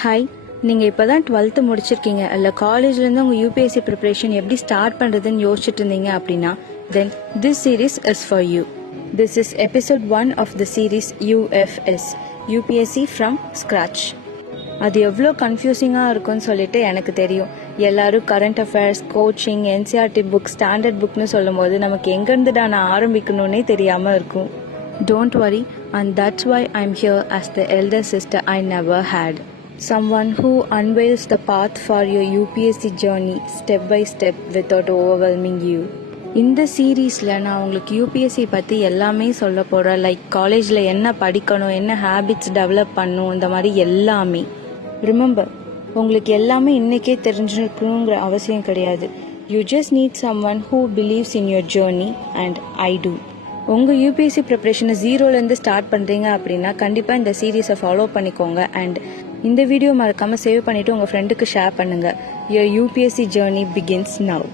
Hi, நீங்கள் இப்போ தான் 12th முடிச்சிருக்கீங்க இல்லை காலேஜ்லேருந்து உங்கள் யூபிஎஸ்சி ப்ரிப்ரேஷன் எப்படி ஸ்டார்ட் பண்ணுறதுன்னு யோசிச்சுட்டு இருந்தீங்க அப்படின்னா then this series is for you. This is episode 1 of the series UFS, UPSC from scratch. அது எவ்வளோ கன்ஃபியூசிங்காக இருக்கும்னு சொல்லிட்டு எனக்கு தெரியும். எல்லாரும் current affairs, coaching, NCERT book, standard புக்னு சொல்லும் போது நமக்கு எங்கேருந்துடா நான் ஆரம்பிக்கணுன்னே தெரியாமல் இருக்கும். Don't worry, and that's why I'm here as the elder sister I never had. Someone who unveils the path for your UPSC journey step by step without overwhelming you. இந்த சீரீஸில் நான் உங்களுக்கு யூபிஎஸ்சி பற்றி எல்லாமே சொல்ல போகிறேன். லைக் காலேஜில் என்ன படிக்கணும், என்ன ஹேபிட்ஸ் டெவலப் பண்ணணும், இந்த மாதிரி எல்லாமே. ரிமெம்பர், உங்களுக்கு எல்லாமே இன்றைக்கே தெரிஞ்சுக்கணுங்கிற அவசியம் கிடையாது. You just need someone who believes in your journey and I do. உங்கள் யூபிஎஸ்சி ப்ரிப்ரேஷனை ஜீரோலேருந்து ஸ்டார்ட் பண்ணுறீங்க அப்படின்னா கண்டிப்பாக இந்த சீரீஸை ஃபாலோ பண்ணிக்கோங்க. அண்ட் இந்த வீடியோ மறக்காமல் சேவ் பண்ணிவிட்டு உங்கள் ஃப்ரெண்டுக்கு ஷேர் பண்ணுங்கள். Your UPSC journey begins now.